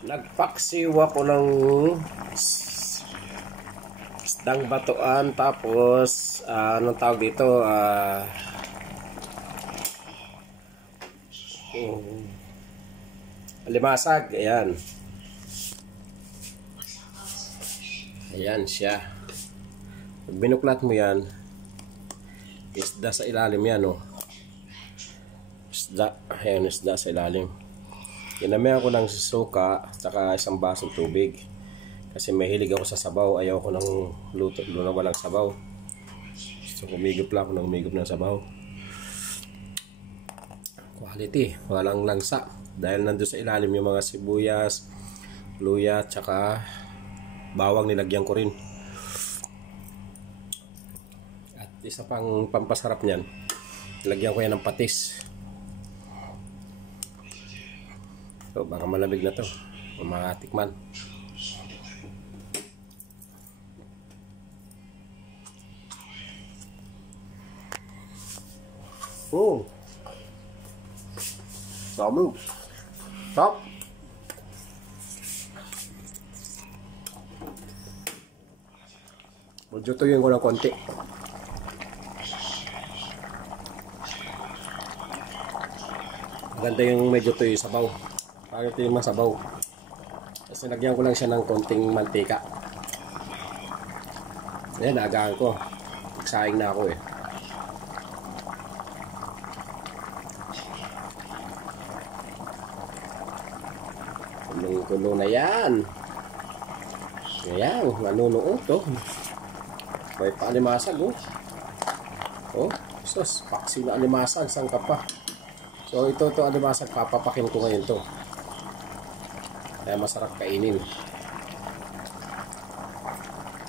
Nagpaksiw ako ng isdang batuan, tapos anong tawag dito, alimasag. Ayan, ayan siya. Pag binuklat mo yan, isda sa ilalim yan, oh. Isda, ayan, isda sa ilalim. Ginamihan ko ng suka saka isang basong tubig kasi mahilig ako sa sabaw. Ayaw ko ng luto na walang sabaw, so umigop lang ako ng umigop ng sabaw. Quality, walang langsa dahil nandun sa ilalim yung mga sibuyas, luya, tsaka bawang nilagyan ko rin. At isa pang pampasarap niyan, nilagyan ko yan ng patis. So, baka malamig na to, mga tikman. Dami. Top. Medyo tuyuin ko ng konti. Maganda yung medyo tuyo yung sabaw. Bakit yung masabaw? Kasi lagyan ko lang siya ng konting mantika. Ayan, naagaan ko. Nagsaing na ako eh. Kulong-kulo na yan. Ayan, nanunuot oh. May paalimasag oh. Oh, sus, paksi na alimasag. Saan ka pa? So ito alimasag, papapakin ko ngayon to. Kaya masarap kainin.